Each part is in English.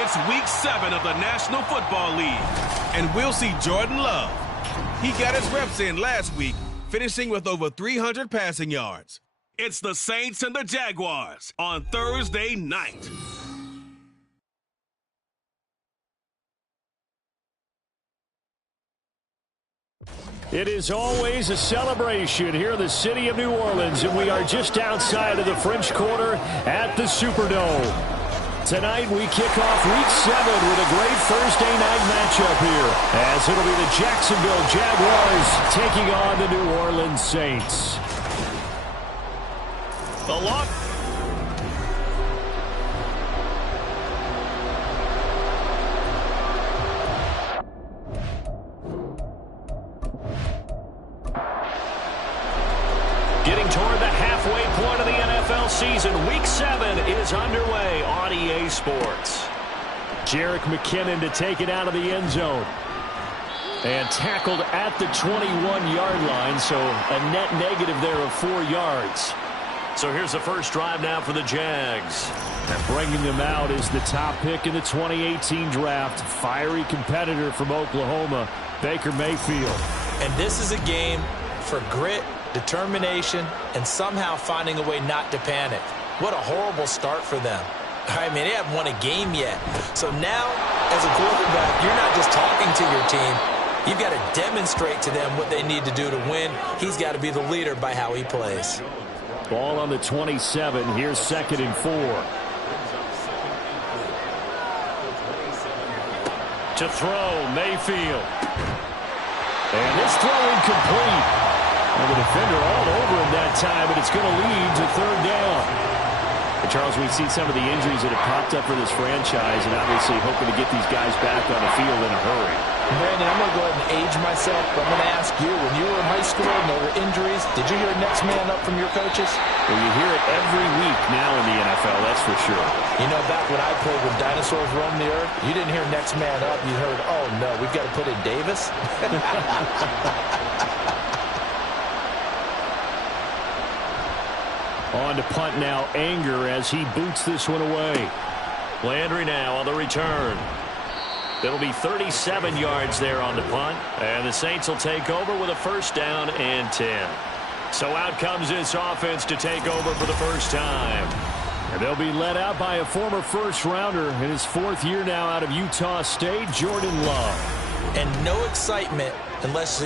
It's Week 7 of the National Football League, and we'll see Jordan Love. He got his reps in last week, finishing with over 300 passing yards. It's the Saints and the Jaguars on Thursday night. It is always a celebration here in the city of New Orleans, and we are just outside of the French Quarter at the Superdome. Tonight we kick off Week 7 with a great Thursday night matchup here, as it'll be the Jacksonville Jaguars taking on the New Orleans Saints. The lock. Getting toward the halfway point of the NFL season, Week 7 is underway on EA Sports. Jerick McKinnon to take it out of the end zone. And tackled at the 21-yard line, so a net negative there of 4 yards. So here's the first drive now for the Jags. And bringing them out is the top pick in the 2018 draft, fiery competitor from Oklahoma, Baker Mayfield. And this is a game for grit, determination, and somehow finding a way not to panic. What a horrible start for them. I mean, they haven't won a game yet. So now, as a quarterback, you're not just talking to your team. You've got to demonstrate to them what they need to do to win. He's got to be the leader by how he plays. Ball on the 27. Here's 2nd and 4. To throw, Mayfield. And this throw incomplete. And the defender all over him that time, but it's going to lead to 3rd down. And Charles, we've seen some of the injuries that have popped up for this franchise, and obviously hoping to get these guys back on the field in a hurry. Brandon, I'm going to go ahead and age myself, but I'm going to ask you, when you were in high school and there were injuries, did you hear next man up from your coaches? Well, you hear it every week now in the NFL, that's for sure. You know, back when I played when dinosaurs roamed the earth, you didn't hear next man up. You heard, oh, no, we've got to put in Davis. On to punt now, Anger as he boots this one away. Landry now on the return. It'll be 37 yards there on the punt, and the Saints will take over with a 1st down and 10. So out comes this offense to take over for the first time. And they'll be led out by a former first-rounder in his 4th year now out of Utah State, Jordan Love. And no excitement unless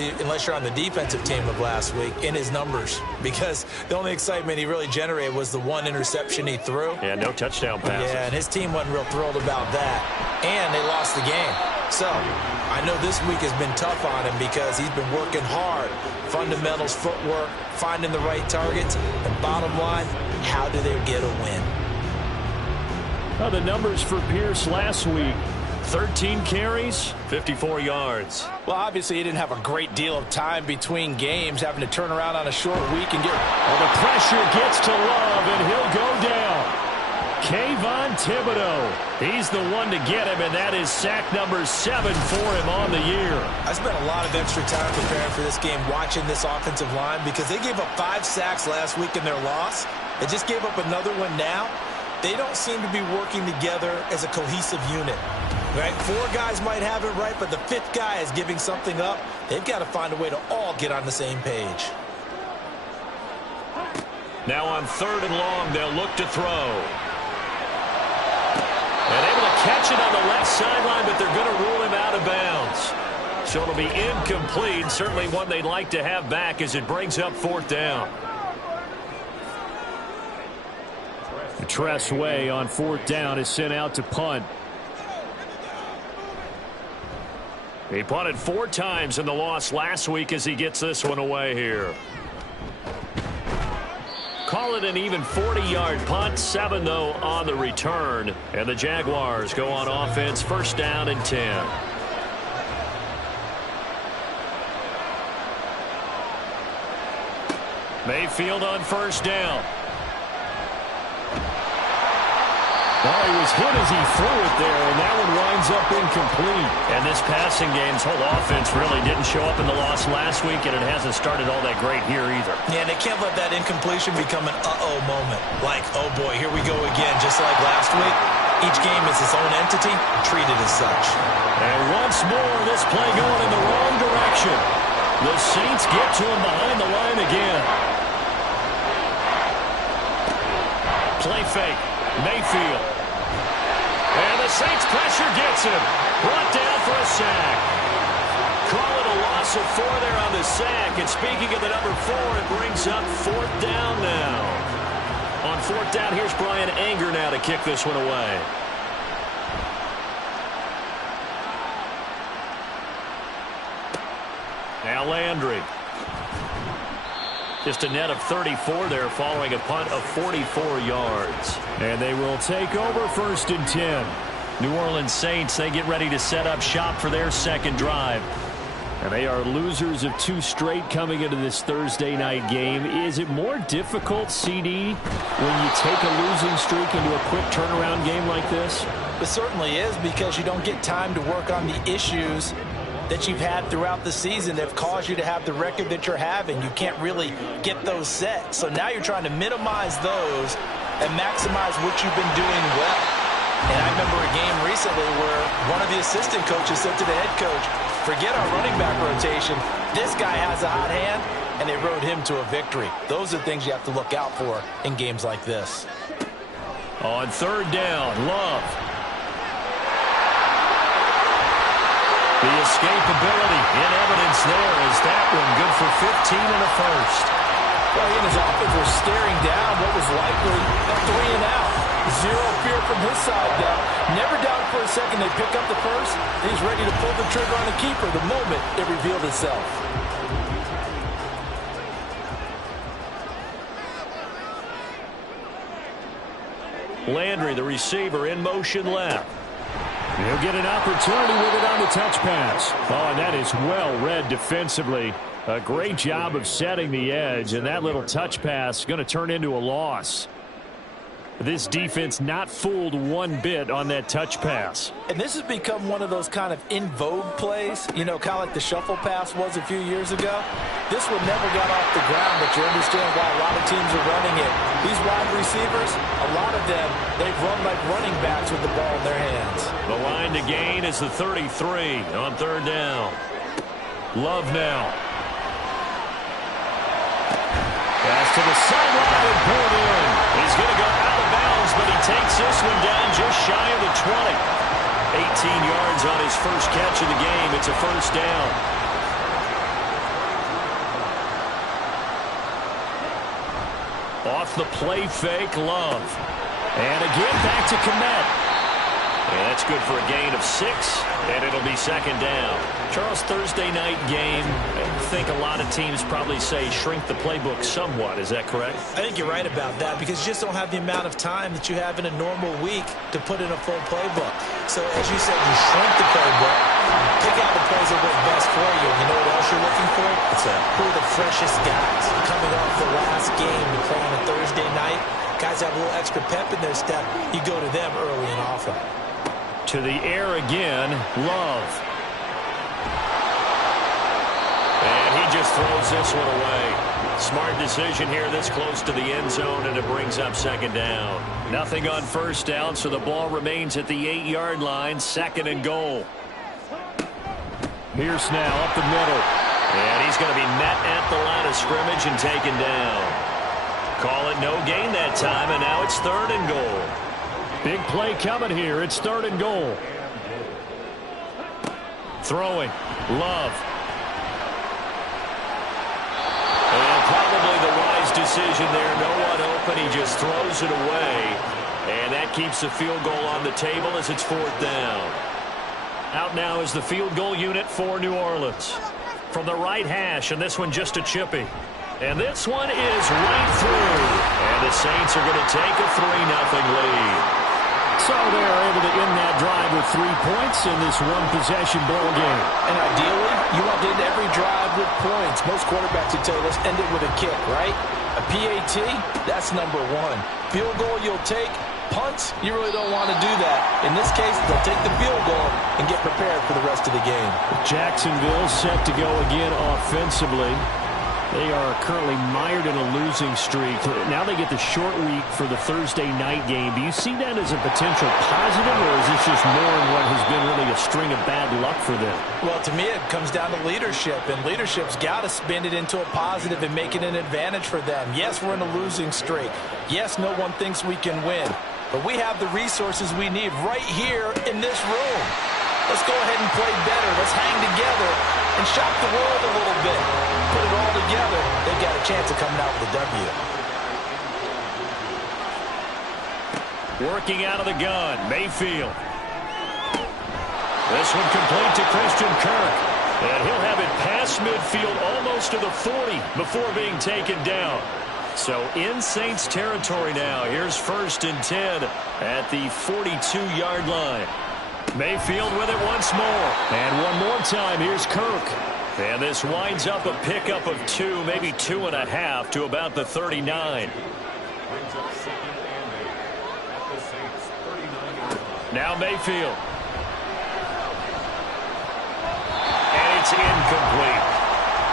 you're on the defensive team of last week in his numbers, because the only excitement he really generated was the 1 interception he threw. Yeah, no touchdown passes. Yeah, and his team wasn't real thrilled about that. And they lost the game. So I know this week has been tough on him because he's been working hard. Fundamentals, footwork, finding the right targets. And bottom line, how do they get a win? Well, the numbers for Pierce last week. 13 carries, 54 yards. Well, obviously, he didn't have a great deal of time between games, having to turn around on a short week and get... Well, the pressure gets to Love, and he'll go down. Kayvon Thibodeau. He's the one to get him, and that is sack number 7 for him on the year. I spent a lot of extra time preparing for this game, watching this offensive line, because they gave up 5 sacks last week in their loss. They just gave up another one now. They don't seem to be working together as a cohesive unit. Right? 4 guys might have it right, but the 5th guy is giving something up. They've got to find a way to all get on the same page. Now on 3rd and long, they'll look to throw. And able to catch it on the left sideline, but they're going to rule him out of bounds. So it'll be incomplete. Certainly one they'd like to have back as it brings up 4th down. Tress Way on 4th down is sent out to punt. He punted 4 times in the loss last week as he gets this one away here. Call it an even 40-yard punt, 7 though on the return. And the Jaguars go on offense, 1st down and 10. Mayfield on 1st down. Well, he was hit as he threw it there, and that one winds up incomplete. And this passing game's whole offense really didn't show up in the loss last week, and it hasn't started all that great here either. Yeah, and they can't let that incompletion become an uh-oh moment. Like, oh boy, here we go again, just like last week. Each game is its own entity, treated as such. And once more, this play going in the wrong direction. The Saints get to him behind the line again. Play fake. Mayfield. And the Saints pressure gets him. Brought down for a sack. Call it a loss of 4 there on the sack. And speaking of the number 4, it brings up 4th down now. On 4th down, here's Brian Anger now to kick this one away. Now Landry. Just a net of 34 there following a punt of 44 yards. And they will take over 1st and 10. New Orleans Saints, they get ready to set up shop for their second drive. And they are losers of 2 straight coming into this Thursday night game. Is it more difficult, CD, when you take a losing streak into a quick turnaround game like this? It certainly is, because you don't get time to work on the issues that you've had throughout the season that have caused you to have the record that you're having. You can't really get those set. So now you're trying to minimize those and maximize what you've been doing well. And I remember a game recently where one of the assistant coaches said to the head coach, forget our running back rotation. This guy has a hot hand, and they rode him to a victory. Those are things you have to look out for in games like this. On 3rd down, Love. The escapability in evidence there is that one good for 15 and a first. Well, he and his offense were staring down what was likely a 3 and out. Zero fear from his side now. Never doubted for a second they pick up the first. He's ready to pull the trigger on the keeper the moment it revealed itself. Landry, the receiver, in motion left. He'll get an opportunity with it on the touch pass. Oh, and that is well read defensively. A great job of setting the edge, and that little touch pass is going to turn into a loss. This defense not fooled one bit on that touch pass. And this has become one of those kind of in vogue plays, you know, kind of like the shuffle pass was a few years ago. This one never got off the ground, but you understand why a lot of teams are running it. These wide receivers, a lot of them, they've run like running backs with the ball in their hands. The line to gain is the 33 on 3rd down. Love now. Pass to the sideline and pulled in. He's going to go out of bounds, but he takes this one down just shy of the 20. 18 yards on his first catch of the game. It's a 1st down. Off the play fake, Love. And again back to Kmet. And that's good for a gain of 6, and it'll be 2nd down. Charles, Thursday night game, I think a lot of teams probably say shrink the playbook somewhat. Is that correct? I think you're right about that, because you just don't have the amount of time that you have in a normal week to put in a full playbook. So, as you said, you shrink the playbook, pick out the plays that work best for you. You know what else you're looking for? It's who are the freshest guys coming off the last game to play on a Thursday night. Guys have a little extra pep in their step. You go to them early and often. To the air again, Love. And he just throws this one away. Smart decision here this close to the end zone, and it brings up 2nd down. Nothing on 1st down, so the ball remains at the 8-yard line, 2nd and goal. Pierce now up the middle. And he's going to be met at the line of scrimmage and taken down. Call it no gain that time, and now it's 3rd and goal. Big play coming here. It's 3rd and goal. Throwing. Love. And probably the wise decision there. No one open. He just throws it away. And that keeps the field goal on the table as it's 4th down. Out now is the field goal unit for New Orleans. From the right hash, and this one just a chippy. And this one is right through. And the Saints are going to take a 3-0 lead. So they're able to end that drive with 3 points in this one-possession ball game. And ideally, you want to end every drive with points. Most quarterbacks would tell you, let's end it with a kick, right? A PAT, that's number 1. Field goal you'll take. Punts, you really don't want to do that. In this case, they'll take the field goal and get prepared for the rest of the game. Jacksonville set to go again offensively. They are currently mired in a losing streak. Now they get the short week for the Thursday night game. Do you see that as a potential positive, or is this just more in what has been really a string of bad luck for them? Well, to me, it comes down to leadership, and leadership's got to spin it into a positive and make it an advantage for them. Yes, we're in a losing streak. Yes, no one thinks we can win, but we have the resources we need right here in this room. Let's go ahead and play better. Let's hang together and shock the world a little bit. Put it all together, they've got a chance of coming out with a W. Working out of the gun, Mayfield. This one complete to Christian Kirk. And he'll have it past midfield almost to the 40 before being taken down. So in Saints territory now. Here's 1st and 10 at the 42-yard line. Mayfield with it once more. And one more time, here's Kirk. And this winds up a pickup of 2, maybe 2.5 to about the 39. Now Mayfield. And it's incomplete.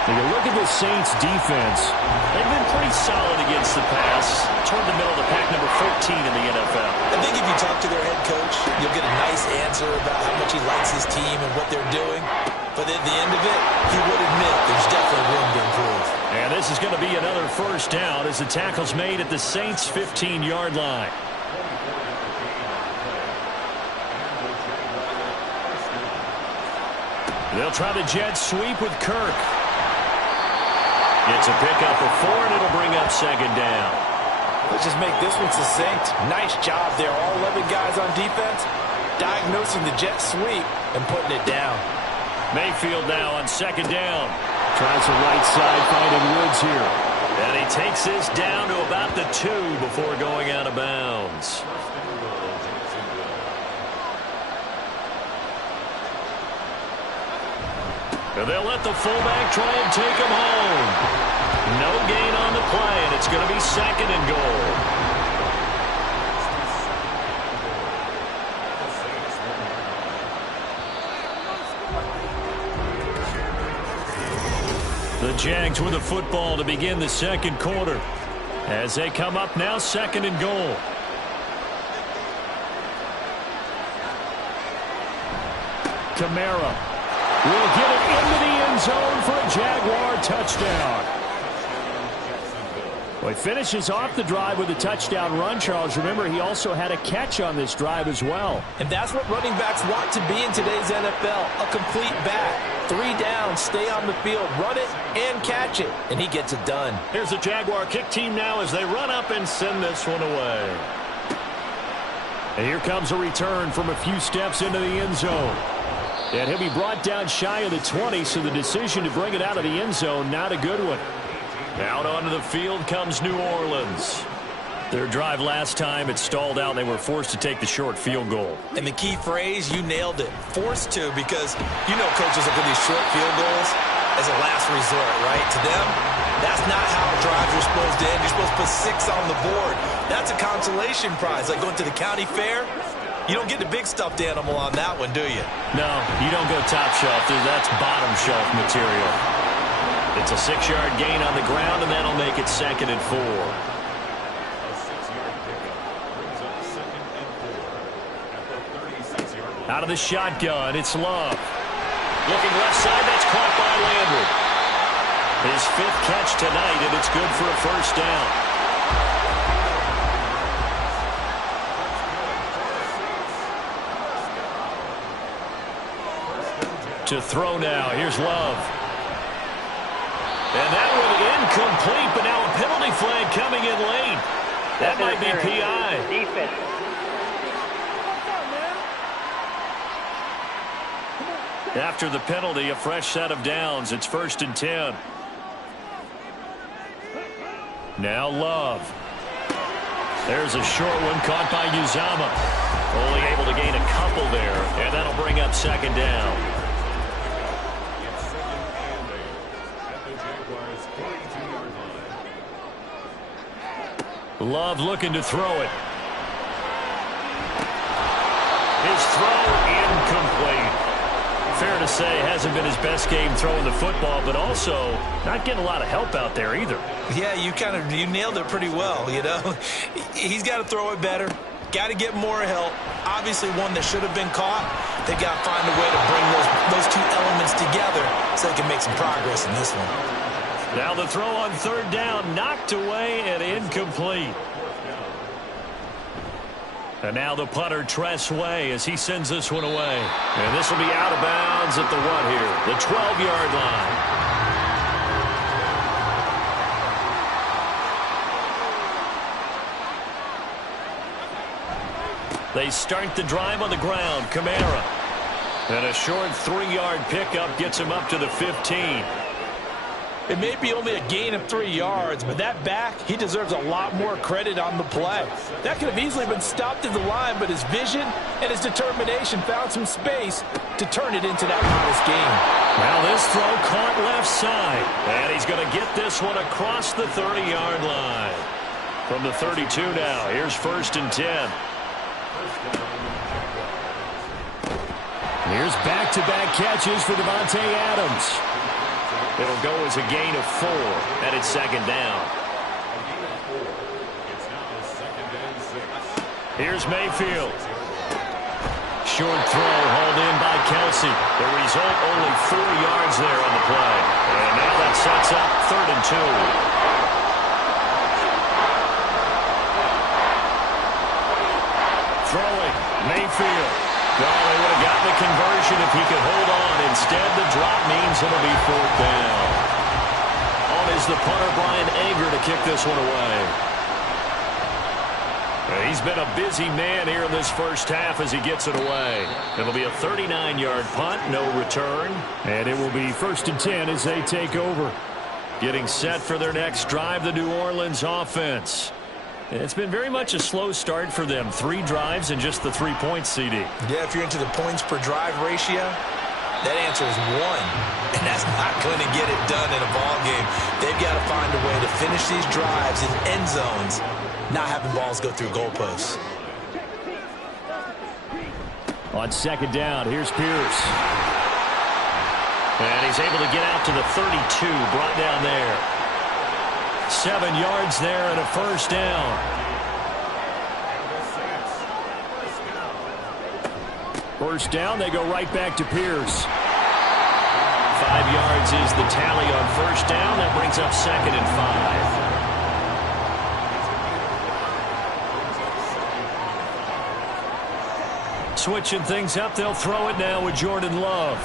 When you look at the Saints defense, they've been pretty solid against the pass. Toward the middle of the pack, number 14 in the NFL. I think if you talk to their head coach, you'll get a nice answer about how much he likes his team and what they're doing. But at the end of it, he would admit there's definitely room to improve. And this is going to be another first down as the tackle's made at the Saints' 15-yard line. They'll try the jet sweep with Kirk. It's a pickup of 4, and it'll bring up 2nd down. Let's just make this one succinct. Nice job there. All 11 guys on defense diagnosing the jet sweep and putting it down. Mayfield now on 2nd down. Tries the right side, finding Woods here. And he takes this down to about the 2 before going out of bounds. And they'll let the fullback try and take him home. No gain on the play, and it's going to be 2nd and goal. The Jags with the football to begin the 2nd quarter. As they come up now, 2nd and goal. Kamara will get it into the end zone for a Jaguar touchdown. Well, he finishes off the drive with a touchdown run, Charles. Remember, he also had a catch on this drive as well. And that's what running backs want to be in today's NFL, a complete back. 3 down, stay on the field, run it, and catch it. And he gets it done. Here's the Jaguar kick team now as they run up and send this one away. And here comes a return from a few steps into the end zone. And he'll be brought down shy of the 20, so the decision to bring it out of the end zone, not a good one. Out onto the field comes New Orleans. Their drive last time, it stalled out, and they were forced to take the short field goal. And the key phrase, you nailed it, forced to, because you know coaches look at these short field goals as a last resort, right? To them, that's not how drives are supposed to end. You're supposed to put 6 on the board. That's a consolation prize, like going to the county fair. You don't get the big stuffed animal on that one, do you? No, you don't go top shelf. That's bottom shelf material. It's a 6-yard gain on the ground, and that'll make it 2nd and 4. Out of the shotgun, it's Love. Looking left side, that's caught by Landry. His 5th catch tonight, and it's good for a first down. To throw now, here's Love. And that one incomplete, but now a penalty flag coming in late. That might be PI. Defense. After the penalty, a fresh set of downs. It's 1st and 10. Now Love. There's a short one caught by Uzama. Only able to gain a couple there, and that'll bring up 2nd down. Love looking to throw it. His throw incomplete. fair to say hasn't been his best game throwing the football, but also not getting a lot of help out there either. Yeah, you nailed it pretty well, you know. He's got to throw it better. Got to get more help. Obviously one that should have been caught. They got to find a way to bring those two elements together so they can make some progress in this one. Now the throw on third down, knocked away and incomplete. And now the punter, Tress Way, as he sends this one away. And this will be out of bounds at the what here? The 12-yard line. They start the drive on the ground. Kamara. And a short 3-yard pickup gets him up to the 15. It may be only a gain of 3 yards, but that back, he deserves a lot more credit on the play. That could have easily been stopped at the line, but his vision and his determination found some space to turn it into that modest gain. Now this throw caught left side, and he's going to get this one across the 30-yard line. From the 32 now, here's 1st and 10. Here's back-to-back catches for Devontae Adams. It'll go as a gain of 4, and it's 2nd down. Here's Mayfield. Short throw hauled in by Kelsey. The result, only 4 yards there on the play. And now that sets up 3rd and 2. Throwing, Mayfield. Well, they would have gotten the conversion if he could hold on. Instead, the drop means it'll be 4th down. On is the punter, Brian Anger, to kick this one away. He's been a busy man here in this first half as he gets it away. It'll be a 39-yard punt, no return. And it will be 1st and 10 as they take over. Getting set for their next drive, the New Orleans offense. It's been very much a slow start for them. 3 drives and just the 3 points, CD. Yeah, if you're into the points per drive ratio, that answer is 1. And that's not going to get it done in a ball game. They've got to find a way to finish these drives in end zones, not having balls go through goalposts. On 2nd down, here's Pierce. And he's able to get out to the 32, brought down there. 7 yards there and a 1st down. First down, they go right back to Pierce. 5 yards is the tally on 1st down. That brings up 2nd and 5. Switching things up, they'll throw it now with Jordan Love.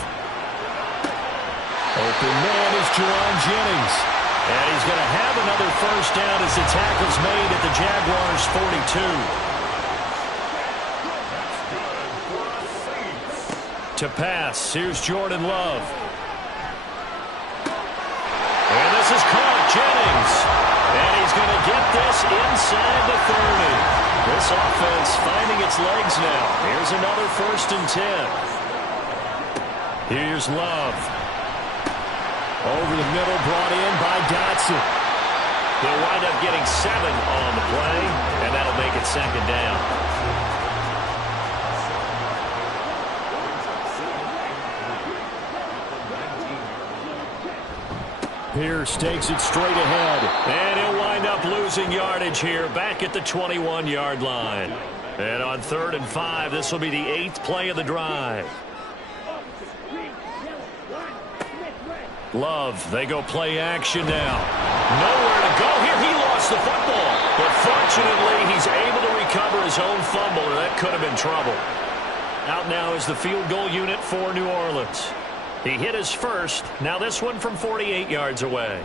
Open man is Juwan Jennings. And he's going to have another 1st down as the tackle's made at the Jaguars' 42. To pass, here's Jordan Love. And this is caught, Jennings. And he's going to get this inside the 30. This offense finding its legs now. Here's another 1st and 10. Here's Love. Over the middle, brought in by Dotson. He'll wind up getting 7 on the play, and that'll make it 2nd down. Pierce takes it straight ahead, and he'll wind up losing yardage here back at the 21-yard line. And on 3rd and 5, this will be the 8th play of the drive. Love, they go play action now. Nowhere to go here. He lost the football. But fortunately, he's able to recover his own fumble, or that could have been trouble. Out now is the field goal unit for New Orleans. He hit his first. Now this one from 48 yards away.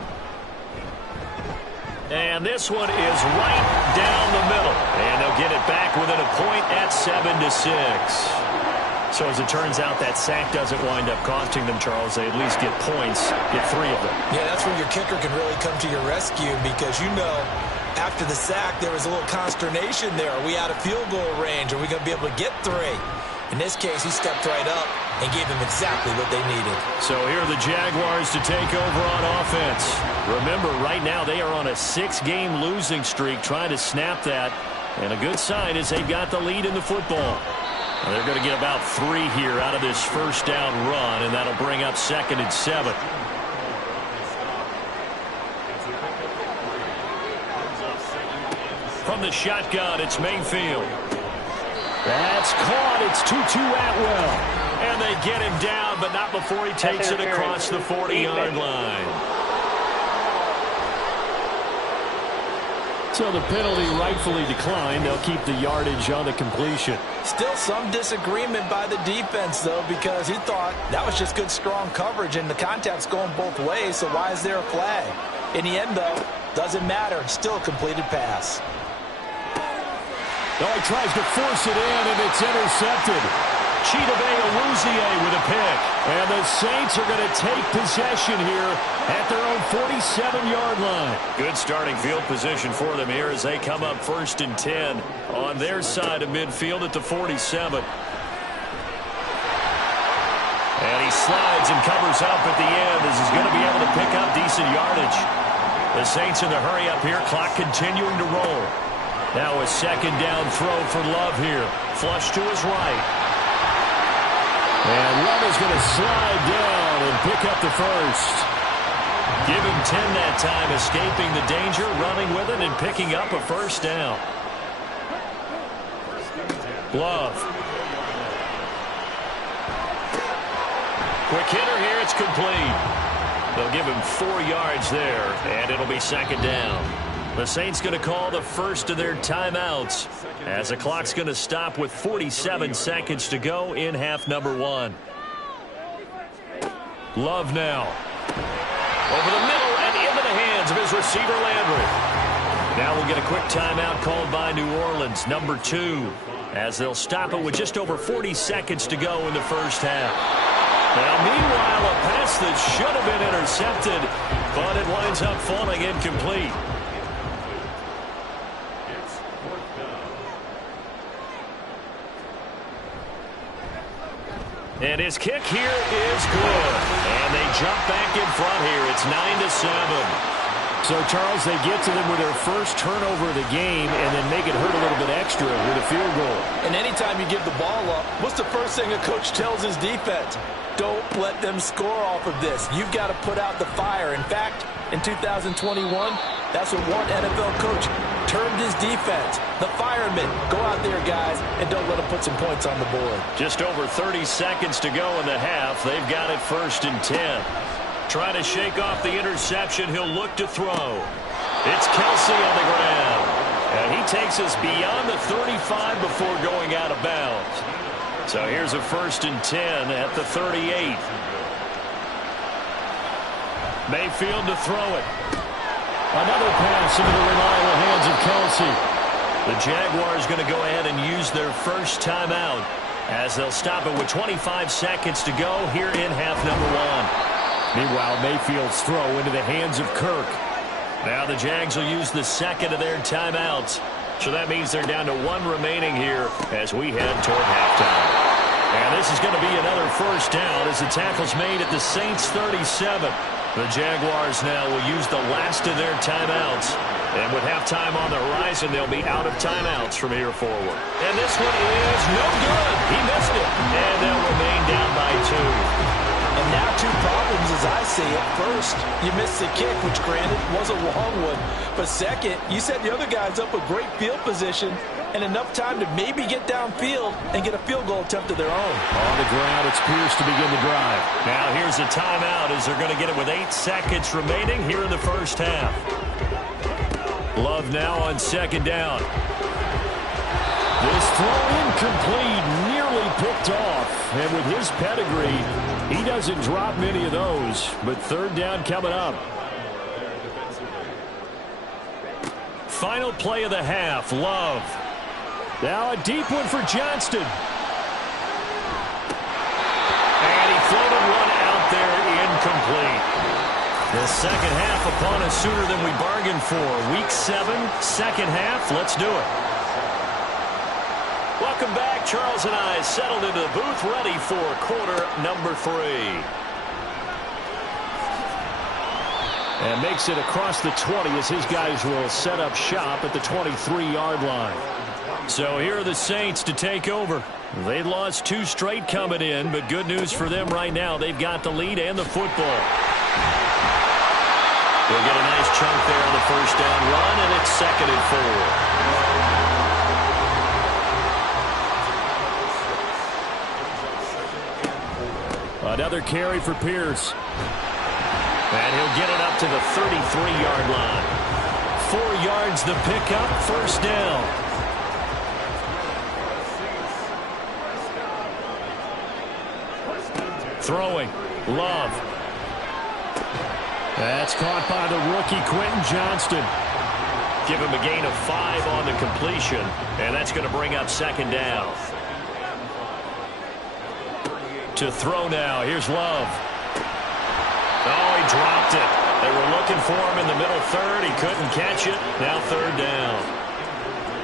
And this one is right down the middle. And they'll get it back within a point at 7-6. So as it turns out, that sack doesn't wind up costing them, Charles. They at least get points, get 3 of them. Yeah, that's where your kicker can really come to your rescue because, you know, after the sack, there was a little consternation there. Are we out of field goal range? Are we going to be able to get 3? In this case, he stepped right up and gave them exactly what they needed. So here are the Jaguars to take over on offense. Remember, right now they are on a 6-game losing streak, trying to snap that. And a good sign is they've got the lead in the football. They're going to get about 3 here out of this first down run, and that'll bring up 2nd and 7. From the shotgun, it's Mayfield. That's caught. It's Tutu Atwell. And they get him down, but not before he takes it across the 40-yard line. So the penalty rightfully declined. They'll keep the yardage on the completion. Still some disagreement by the defense, though, because he thought that was just good, strong coverage, and the contact's going both ways, so why is there a flag? In the end, though, doesn't matter. Still a completed pass. Oh, he tries to force it in, and it's intercepted. Chidobe Awuzie with a pick. And the Saints are going to take possession here at their own 47-yard line. Good starting field position for them here as they come up 1st and 10 on their side of midfield at the 47. And he slides and covers up at the end as he's going to be able to pick up decent yardage. The Saints in the hurry up here, clock continuing to roll. Now a 2nd down throw for Love here. Flush to his right. And Love is going to slide down and pick up the first. Give him 10 that time, escaping the danger, running with it, and picking up a first down. Love. Quick hitter here, it's complete. They'll give him 4 yards there, and it'll be 2nd down. The Saints going to call the first of their timeouts as the clock's going to stop with 47 seconds to go in half number 1. Love now. Over the middle and into the hands of his receiver Landry. Now we'll get a quick timeout called by New Orleans, number 2, as they'll stop it with just over 40 seconds to go in the first half. Now, meanwhile, a pass that should have been intercepted, but it winds up falling incomplete. And his kick here is good. And they jump back in front here. It's 9-7. So, Charles, they get to them with their first turnover of the game and then make it hurt a little bit extra with a field goal. And anytime you give the ball up, what's the first thing a coach tells his defense? Don't let them score off of this. You've got to put out the fire. In fact, in 2021, that's what one NFL coach termed his defense. The firemen. Go out there, guys, and don't let them put some points on the board. Just over 30 seconds to go in the half. They've got it 1st and 10. Trying to shake off the interception. He'll look to throw. It's Kelsey on the ground. And he takes us beyond the 35 before going out of bounds. So here's a 1st and 10 at the 38. Mayfield to throw it. Another pass into the reliable hands of Kelsey. The Jaguars going to go ahead and use their first timeout as they'll stop it with 25 seconds to go here in half number 1. Meanwhile, Mayfield's throw into the hands of Kirk. Now the Jags will use the second of their timeouts. So that means they're down to 1 remaining here as we head toward halftime. And this is going to be another first down as the tackle's made at the Saints 37. The Jaguars now will use the last of their timeouts. And with halftime on the horizon, they'll be out of timeouts from here forward. And this one is no good. He missed it. And they'll remain down by 2. And now 2 problems as I see it. First, you missed the kick, which granted was a long one. But second, you set the other guys up with great field position and enough time to maybe get downfield and get a field goal attempt of their own. On the ground, it's Pierce to begin the drive. Now here's a timeout as they're going to get it with 8 seconds remaining here in the first half. Love now on 2nd down. This throw incomplete, nearly picked off. And with his pedigree, he doesn't drop many of those. But 3rd down coming up. Final play of the half, Love. Now a deep one for Johnston. And he floated one out there incomplete. The second half upon us sooner than we bargained for. Week 7, second half. Let's do it. Welcome back. Charles and I settled into the booth ready for quarter number 3. And makes it across the 20 as his guys will set up shop at the 23-yard line. So here are the Saints to take over. They lost 2 straight coming in, but good news for them right now. They've got the lead and the football. They'll get a nice chunk there on the first down run, and it's 2nd and 4. Another carry for Pierce. And he'll get it up to the 33-yard line. 4 yards the pickup, first down. Throwing, Love. That's caught by the rookie Quentin Johnston. Give him a gain of 5 on the completion, and that's going to bring up 2nd down. To throw now, here's Love. Oh, he dropped it. They were looking for him in the middle third. He couldn't catch it. Now 3rd down.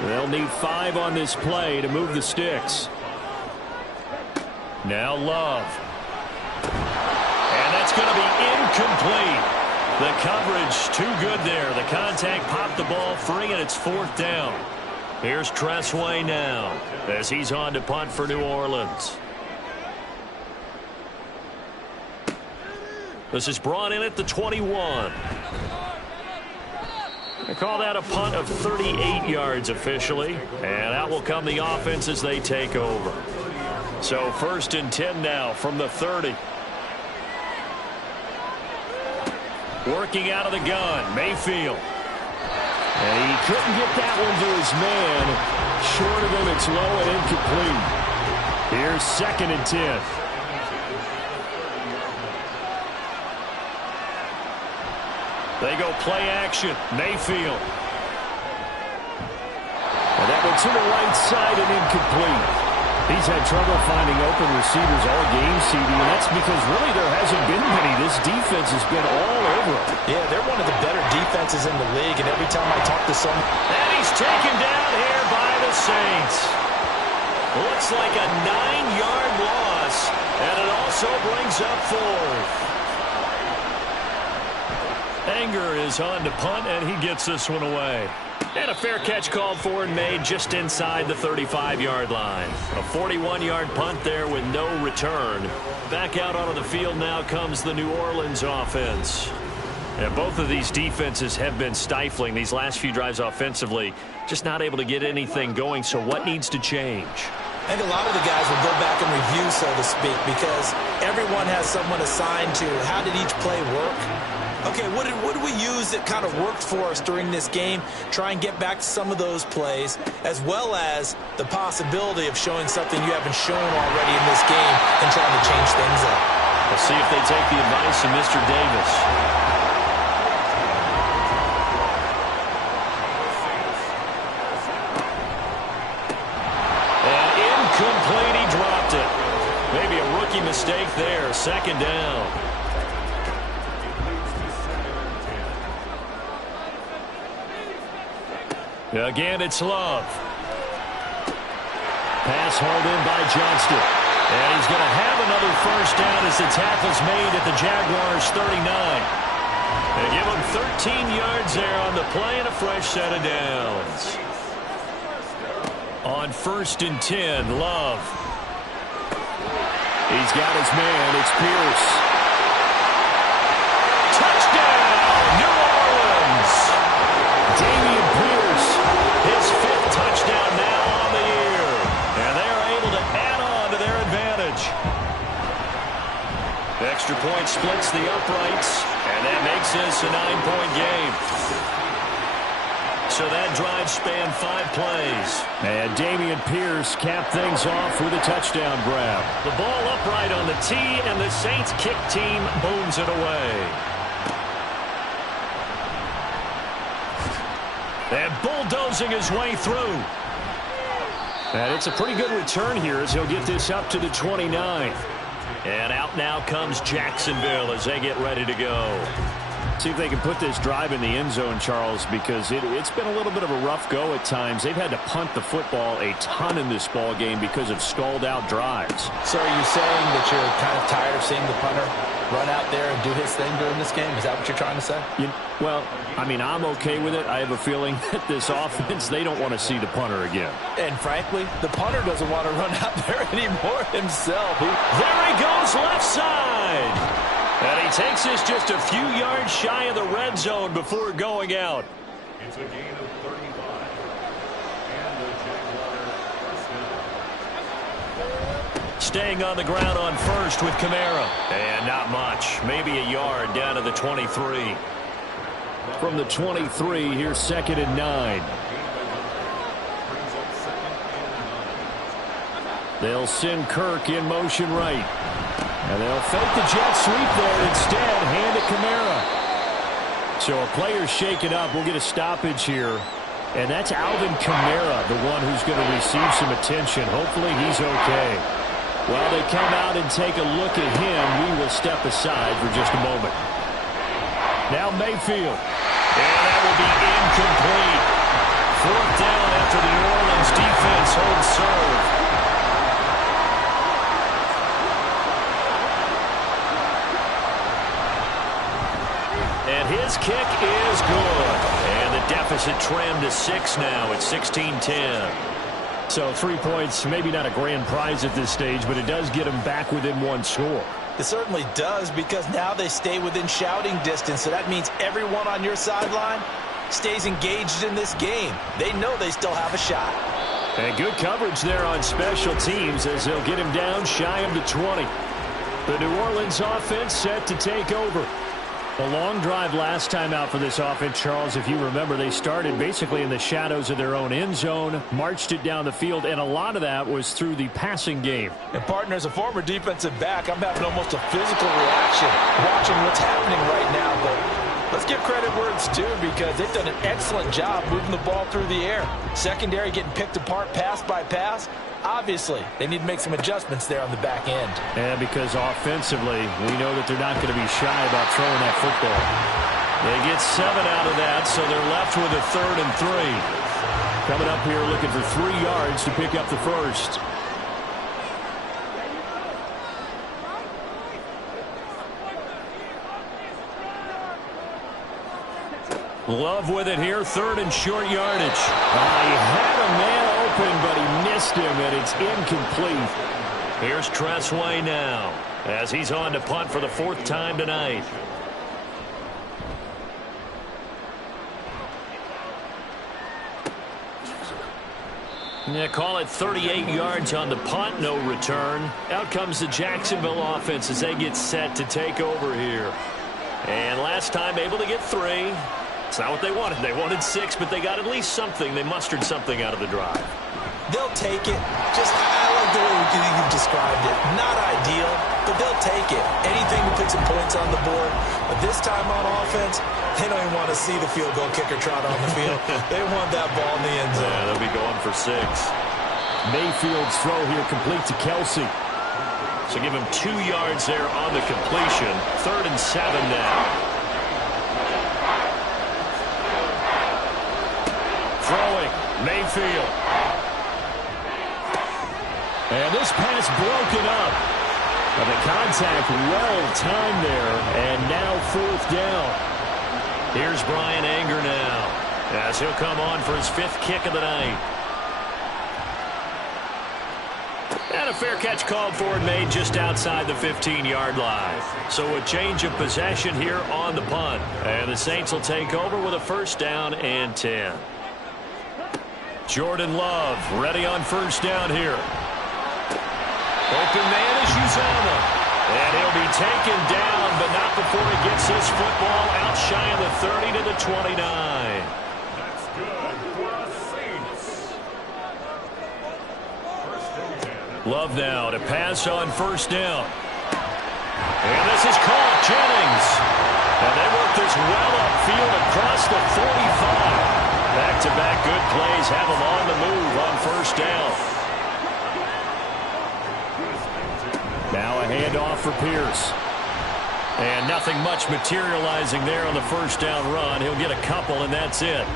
They'll need 5 on this play to move the sticks. Now Love. And that's going to be incomplete. The coverage too good there. The contact popped the ball free, and it's 4th down. Here's Tressway now as he's on to punt for New Orleans. This is brought in at the 21. They call that a punt of 38 yards officially. And out will come the offense as they take over. So 1st and 10 now from the 30. Working out of the gun, Mayfield. And he couldn't get that one to his man. Short of him, it's low and incomplete. Here's 2nd and 10. They go play action. Mayfield. And that one to the right side and incomplete. He's had trouble finding open receivers all game, CD, and that's because really there hasn't been many. This defense has been all over him. Yeah, they're one of the better defenses in the league, and every time I talk to someone... And he's taken down here by the Saints. Looks like a 9-yard loss, and it also brings up 4th. Anger is on to punt, and he gets this one away. And a fair catch called for and made just inside the 35-yard line. A 41-yard punt there with no return. Back out onto the field now comes the New Orleans offense. And both of these defenses have been stifling these last few drives offensively. Just not able to get anything going, so what needs to change? I think a lot of the guys will go back and review, so to speak, because everyone has someone assigned to how did each play work. Okay, what did we use that kind of worked for us during this game? Try and get back to some of those plays, as well as the possibility of showing something you haven't shown already in this game and trying to change things up. We'll see if they take the advice of Mr. Davis. And incomplete, he dropped it. Maybe a rookie mistake there, 2nd down. Again, it's Love. Pass hauled in by Johnston. And he's going to have another first down as the tackle's made at the Jaguars' 39. They give him 13 yards there on the play and a fresh set of downs. On 1st and 10, Love. He's got his man. It's Pierce. Touchdown, New Orleans. Dameon Pierce, his 5th touchdown now on the year. And they're able to add on to their advantage. The extra point splits the uprights, and that makes this a 9-point game. So that drive spanned 5 plays. And Dameon Pierce capped things off with a touchdown grab. The ball upright on the tee, and the Saints kick team booms it away. And bulldozing his way through. And it's a pretty good return here as he'll get this up to the 29. And out now comes Jacksonville as they get ready to go. See if they can put this drive in the end zone, Charles, because it's been a little bit of a rough go at times. They've had to punt the football a ton in this ball game because of stalled-out drives. So are you saying that you're kind of tired of seeing the punter run out there and do his thing during this game? Is that what you're trying to say? Well, I mean, I'm okay with it. I have a feeling that this offense, they don't want to see the punter again. And frankly, the punter doesn't want to run out there anymore himself. There he goes, left side. And he takes this just a few yards shy of the red zone before going out. It's a gain of 35. And the Jaguars. Staying on the ground on first with Kamara. And not much. Maybe a yard down to the 23. From the 23, here's 2nd and 9. They'll send Kirk in motion right. And they'll fake the jet sweep there. Instead, hand it Kamara. So a player's shaken up. We'll get a stoppage here. And that's Alvin Kamara, the one who's going to receive some attention. Hopefully he's okay. While they come out and take a look at him, we will step aside for just a moment. Now Mayfield. And that will be incomplete. 4th down after the New Orleans defense holds serve. And his kick is good. And the deficit trimmed to 6 now. It's 16-10. So 3 points, maybe not a grand prize at this stage, but it does get them back within 1 score. It certainly does, because now they stay within shouting distance. So that means everyone on your sideline stays engaged in this game. They know they still have a shot. And good coverage there on special teams as they'll get him down shy of the 20. The New Orleans offense set to take over. A long drive last time out for this offense, Charles. If you remember, they started basically in the shadows of their own end zone, marched it down the field, and a lot of that was through the passing game. And, partner, as a former defensive back, I'm having almost a physical reaction watching what's happening right now. But let's give credit where it's due, because they've done an excellent job moving the ball through the air. Secondary getting picked apart pass by pass. Obviously, they need to make some adjustments there on the back end. Yeah, because offensively, we know that they're not going to be shy about throwing that football. They get 7 out of that, so they're left with a 3rd and 3. Coming up here looking for 3 yards to pick up the first. Love with it here, 3rd and short yardage. He had a man open, but he missed him, and it's incomplete. Here's Tressway now, as he's on to punt for the 4th time tonight. Yeah, call it 38 yards on the punt, no return. Out comes the Jacksonville offense as they get set to take over here. And last time able to get 3. It's not what they wanted. They wanted 6, but they got at least something. They mustered something out of the drive. They'll take it. I like the way you've described it. Not ideal, but they'll take it. Anything to put some points on the board. But this time on offense, they don't even want to see the field goal kicker trot on the field. They want that ball in the end zone. Yeah, they'll be going for 6. Mayfield's throw here complete to Kelsey. So give him 2 yards there on the completion. 3rd and 7 now. Throwing, Mayfield. And this pass broken up. And the contact well-timed there. And now 4th down. Here's Brian Anger now, as he'll come on for his 5th kick of the night. And a fair catch called for and made just outside the 15-yard line. So a change of possession here on the punt. And the Saints will take over with a 1st down and 10. Jordan Love ready on 1st down here. Open man is Uzomah. And he'll be taken down, but not before he gets this football out shy of the 30 to the 29. That's good for the Saints. Love now to pass on 1st down. And this is caught, Jennings. And they work this well upfield across the 45. Back-to-back good plays have them on the move on 1st down. Now a handoff for Pierce. And nothing much materializing there on the first down run. He'll get a couple, and that's it.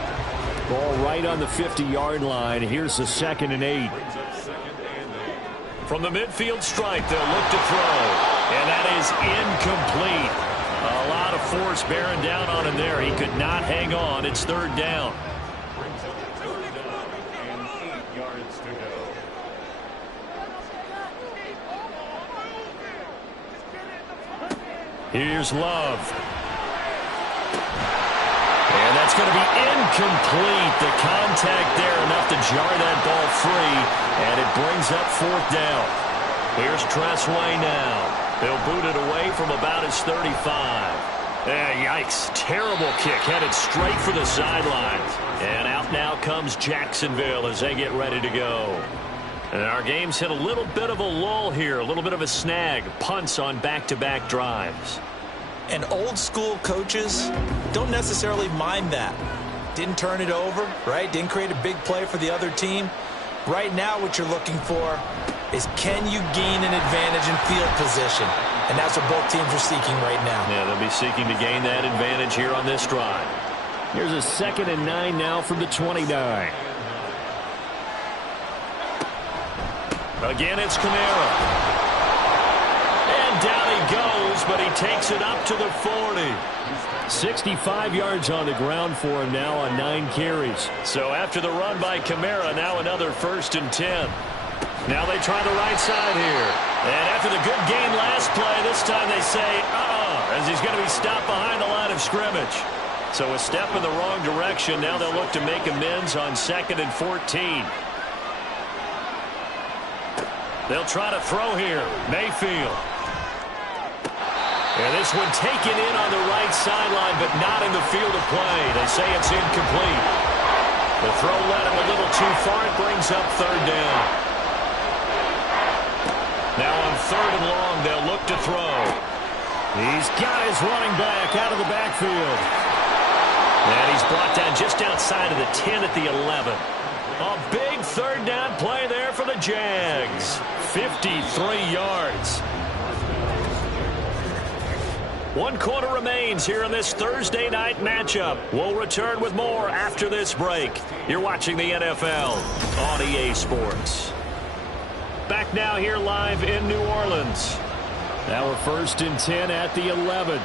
Ball right on the 50-yard line. Here's the 2nd and 8. From the midfield stripe, they'll look to throw. And that is incomplete. A lot of force bearing down on him there. He could not hang on. It's 3rd down. Brings up 3rd down and 8 yards to go. Here's Love. And that's going to be incomplete. The contact there enough to jar that ball free. And it brings up 4th down. Here's Tressway now. They'll boot it away from about his 35. Yikes. Terrible kick. Headed straight for the sidelines. And out now comes Jacksonville as they get ready to go. And our game's hit a little bit of a lull here. A little bit of a snag. Punts on back-to-back drives. And old-school coaches don't necessarily mind that. Didn't turn it over, right? Didn't create a big play for the other team. Right now what you're looking for is, can you gain an advantage in field position? And that's what both teams are seeking right now. Yeah, they'll be seeking to gain that advantage here on this drive. Here's a 2nd and 9 now from the 29. Again, it's Kamara. And down he goes, but he takes it up to the 40. 65 yards on the ground for him now on 9 carries. So after the run by Kamara, now another 1st and 10. Now they try the right side here. And after the good game last play, this time they say, as he's going to be stopped behind the line of scrimmage. So a step in the wrong direction. Now they'll look to make amends on 2nd and 14. They'll try to throw here. Mayfield. And this one taken in on the right sideline, but not in the field of play. They say it's incomplete. The throw led him a little too far. It brings up 3rd down. Now on 3rd and long, they'll look to throw. He's got his running back out of the backfield. And he's brought down just outside of the 10 at the 11. A big 3rd down play there for the Jags. 53 yards. 1 quarter remains here in this Thursday night matchup. We'll return with more after this break. You're watching the NFL on EA Sports. Back now here live in New Orleans. Now we're 1st and 10 at the 11.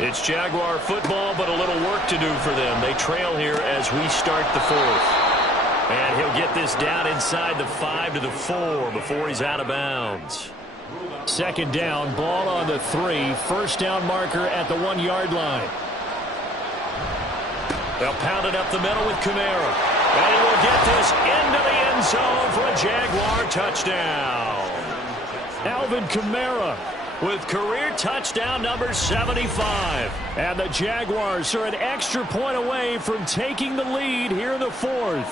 It's Jaguar football, but a little work to do for them. They trail here as we start the 4th. And he'll get this down inside the 5 to the 4 before he's out of bounds. 2nd down, ball on the 3. 1st down marker at the 1-yard line. They'll pound it up the middle with Kamara. And he will get this into the end zone for a Jaguar touchdown. Alvin Kamara with career touchdown number 75. And the Jaguars are an extra point away from taking the lead here in the 4th.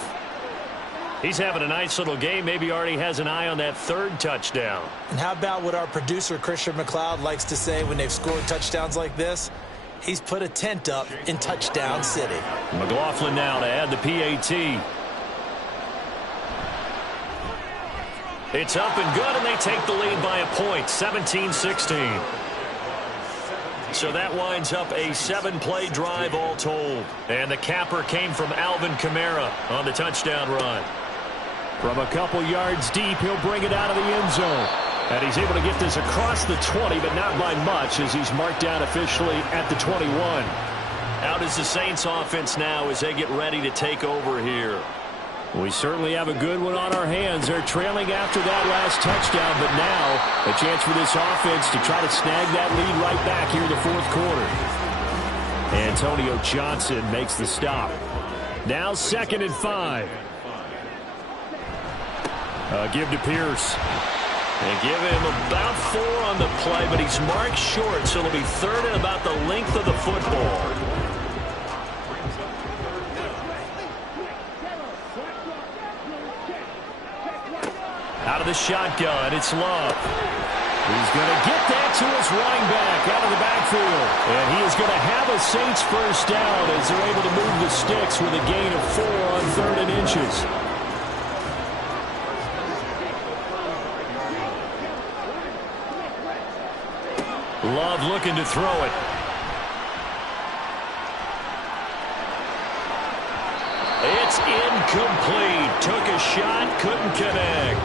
He's having a nice little game. Maybe already has an eye on that 3rd touchdown. And how about what our producer, Christian McLeod, likes to say when they've scored touchdowns like this? He's put a tent up in Touchdown City. McLaughlin now to add the PAT. It's up and good, and they take the lead by a point, 17-16. So that winds up a 7-play drive all told. And the capper came from Alvin Kamara on the touchdown run. From a couple yards deep, he'll bring it out of the end zone. And he's able to get this across the 20, but not by much as he's marked down officially at the 21. Out is the Saints offense now as they get ready to take over here. We certainly have a good one on our hands. They're trailing after that last touchdown, but now a chance for this offense to try to snag that lead right back here in the 4th quarter. Antonio Johnson makes the stop. Now 2nd and 5. Give to Pierce. And give him about 4 on the play, but he's marked short, so it'll be 3rd and about the length of the football. Out of the shotgun, it's Love. He's going to get that to his running back out of the backfield. And he is going to have a Saints 1st down as they're able to move the sticks with a gain of 4 on 3rd and inches. Love looking to throw it. It's incomplete. Took a shot, couldn't connect.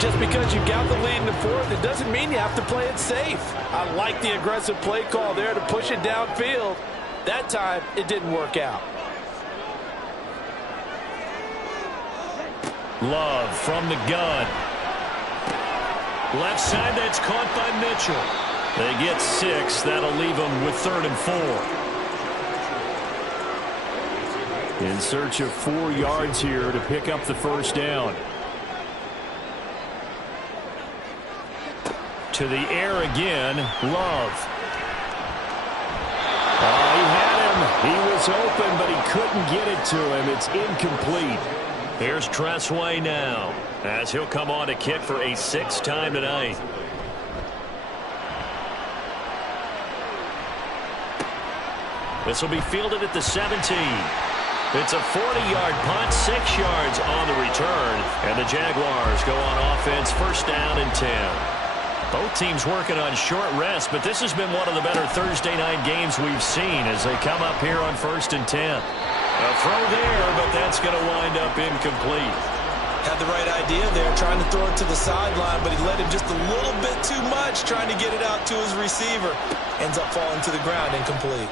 Just because you got the lead in the fourth, it doesn't mean you have to play it safe. I like the aggressive play call there to push it downfield. That time, it didn't work out. Love from the gun. Left side, that's caught by Mitchell. They get 6. That'll leave them with 3rd and 4. In search of 4 yards here to pick up the first down. To the air again, Love. Oh, he had him. He was open, but he couldn't get it to him. It's incomplete. Here's Tressway now, as he'll come on to kick for a 6th time tonight. This will be fielded at the 17. It's a 40-yard punt, 6 yards on the return, and the Jaguars go on offense, 1st down and 10. Both teams working on short rest, but this has been one of the better Thursday night games we've seen as they come up here on 1st and 10. A throw there, but that's going to wind up incomplete. Had the right idea there, trying to throw it to the sideline, but he led him just a little bit too much, trying to get it out to his receiver. Ends up falling to the ground, incomplete.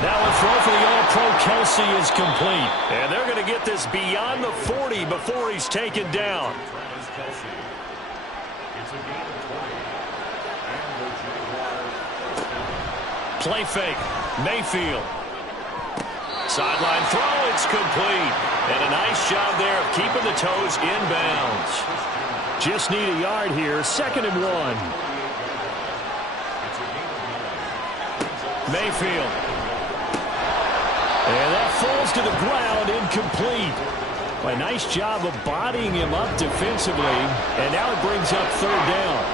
Now a throw for the All-Pro Kelsey is complete. And they're going to get this beyond the 40 before he's taken down. Play fake. Mayfield. Sideline throw, it's complete. And a nice job there of keeping the toes inbounds. Just need a yard here, 2nd and 1. Mayfield. And that falls to the ground, incomplete. A nice job of bodying him up defensively. And now it brings up 3rd down.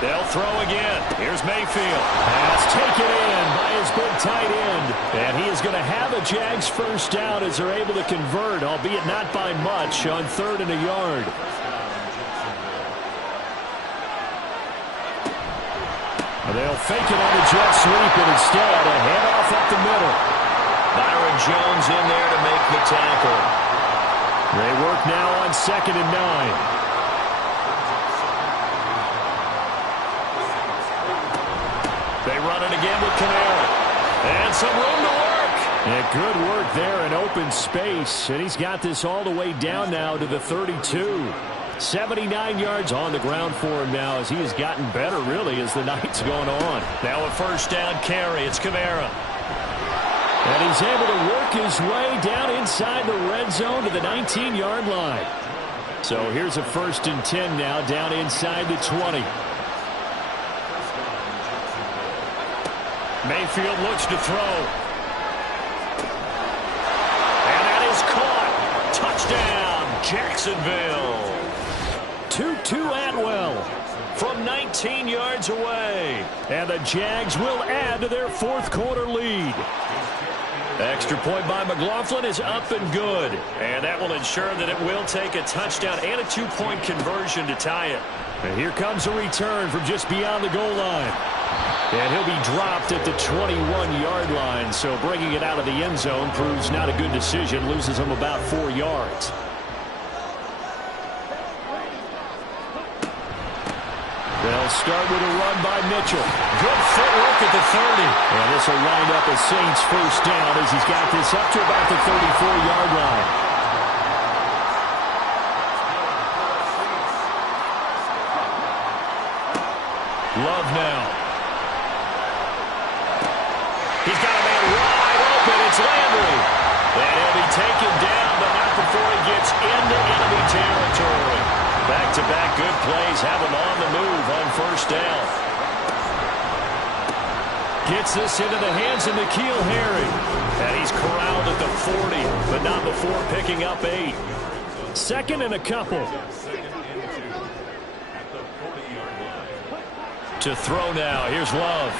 They'll throw again. Here's Mayfield. Pass taken in by his big tight end. And he is going to have a Jags 1st down as they're able to convert, albeit not by much, on 3rd and a yard. They'll fake it on the jet sweep, and instead a handoff up the middle. Byron Jones in there to make the tackle. They work now on 2nd and 9. They run it again with Kamara. And some room to work. And good work there in open space. And he's got this all the way down now to the 32. 79 yards on the ground for him now as he has gotten better, really, as the night's going on. Now a 1st down carry. It's Kamara. And he's able to work his way down inside the red zone to the 19-yard line. So here's a 1st and 10 now down inside the 20. Mayfield looks to throw. And that is caught. Touchdown, Jacksonville. Tutu Atwell from 19 yards away. And the Jags will add to their 4th quarter lead. Extra point by McLaughlin is up and good. And that will ensure that it will take a touchdown and a 2-point conversion to tie it. And here comes a return from just beyond the goal line. And he'll be dropped at the 21-yard line. So bringing it out of the end zone proves not a good decision. Loses him about 4 yards. They'll start with a run by Mitchell. Good footwork at the 30. And this will wind up a Saints 1st down as he's got this up to about the 34-yard line. Love now. He's got a man wide open. It's Landry. And he'll be taken down, but not before he gets into enemy territory. Back-to-back good plays have him on the move on 1st down. Gets this into the hands of N'Keal Harry. And he's corralled at the 40, but not before picking up 8. 2nd and a couple. To throw now. Here's Love.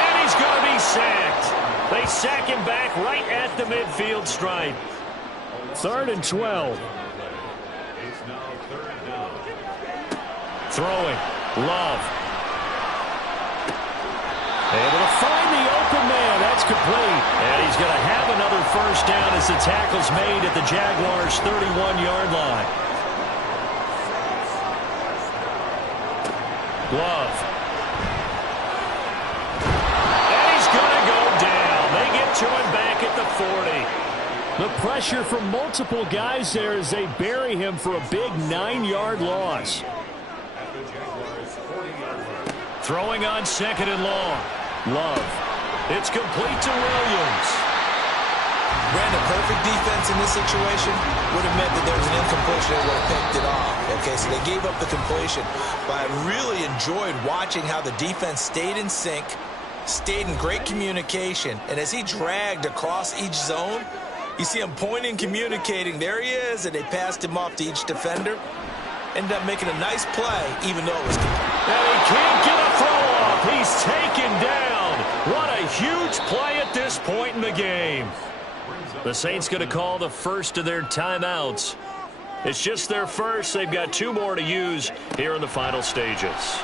And he's going to be sacked. They sack him back right at the midfield stripe. 3rd and 12. It's now 3rd down. Throwing. Love. Able to find the open man. That's complete. And he's going to have another first down as the tackle's made at the Jaguars' 31-yard line. Love. And he's going to go down. They get to him back at the 40. The pressure from multiple guys there as they bury him for a big 9-yard loss. Throwing on 2nd and long. Love. It's complete to Williams. Brandon, perfect defense in this situation would have meant that there was an incompletion that would have picked it off. Okay, so they gave up the completion. But I really enjoyed watching how the defense stayed in sync, stayed in great communication, and as he dragged across each zone, you see him pointing, communicating. There he is, and they passed him off to each defender. Ended up making a nice play, even though it was complete. And he can't get a throw off. He's taken down. What a huge play at this point in the game. The Saints going to call the first of their timeouts. It's just their first. They've got 2 more to use here in the final stages.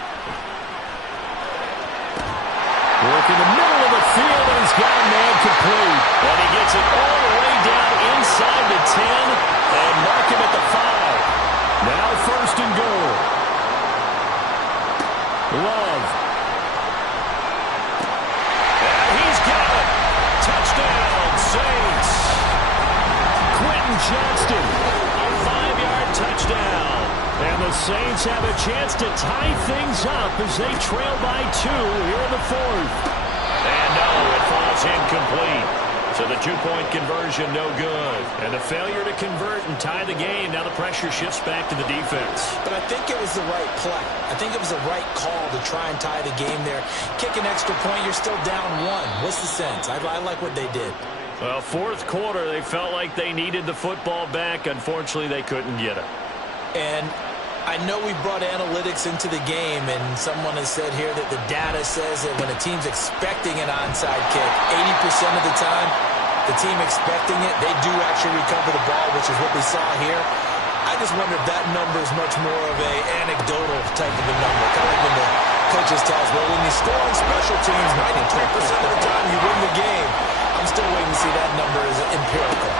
Work in the middle of the field, and he's got a man complete. And he gets it all the way down inside the 10 and mark him at the 5. Now 1st and goal. Love. And he's got it. Touchdown, Saints. Quentin Johnston, a 5-yard touchdown. And the Saints have a chance to tie things up as they trail by 2 here in the 4th. And no, it falls incomplete. So the 2-point conversion, no good. And the failure to convert and tie the game, now the pressure shifts back to the defense. But I think it was the right play. I think it was the right call to try and tie the game there. Kick an extra point, you're still down 1. What's the sense? I like what they did. Well, 4th quarter, they felt like they needed the football back. Unfortunately, they couldn't get it. And I know we brought analytics into the game, and someone has said here that the data says that when a team's expecting an onside kick, 80% of the time, the team expecting it, they do actually recover the ball, which is what we saw here. I just wonder if that number is much more of a anecdotal type of a number. Kind of like when the coaches tell us, well, when you score on special teams, 93% of the time you win the game. I'm still waiting to see that number as empirical.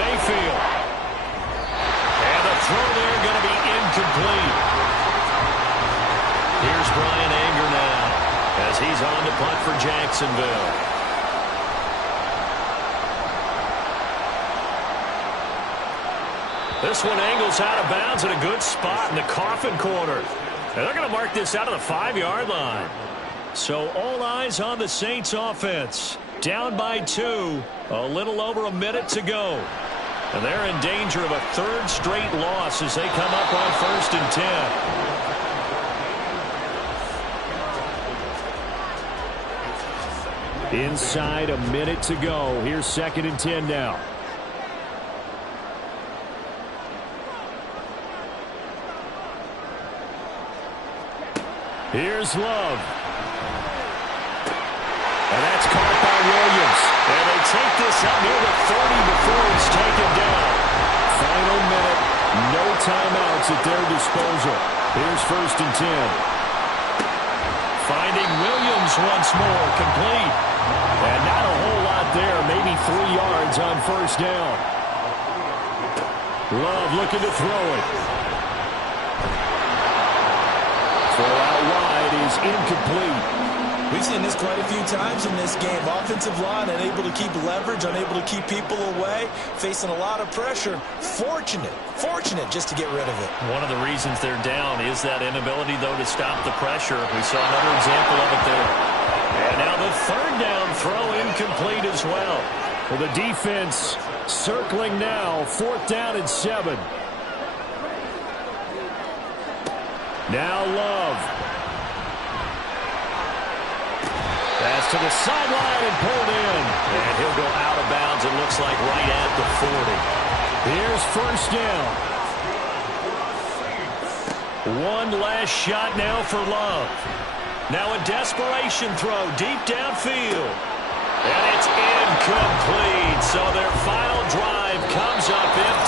Mayfield. And the throw there going to be incomplete. Here's Brian Anger now as he's on to punt for Jacksonville. This one angles out of bounds at a good spot in the coffin corner. And they're going to mark this out of the 5-yard line. So all eyes on the Saints offense. Down by 2. A little over a minute to go. And they're in danger of a 3rd straight loss as they come up on 1st and 10. Inside a minute to go. Here's 2nd and 10 now. Here's Love. And that's caught by Williams. And they take this up near the 30 before he's taken down. Final minute. No timeouts at their disposal. Here's 1st and 10. Finding Williams once more. Complete. And not a whole lot there. Maybe 3 yards on 1st down. Love looking to throw it. Throw out wide is incomplete. We've seen this quite a few times in this game. Offensive line unable to keep leverage, unable to keep people away, facing a lot of pressure. Fortunate just to get rid of it. One of the reasons they're down is that inability, though, to stop the pressure. We saw another example of it there. And now the 3rd down throw incomplete as well. Well, the defense circling now. 4th down and 7. Now Love. Pass to the sideline and pulled in. And he'll go out of bounds, it looks like, right at the 40. Here's 1st down. One last shot now for Love. Now a desperation throw deep downfield. And it's incomplete. So their final drive comes up empty.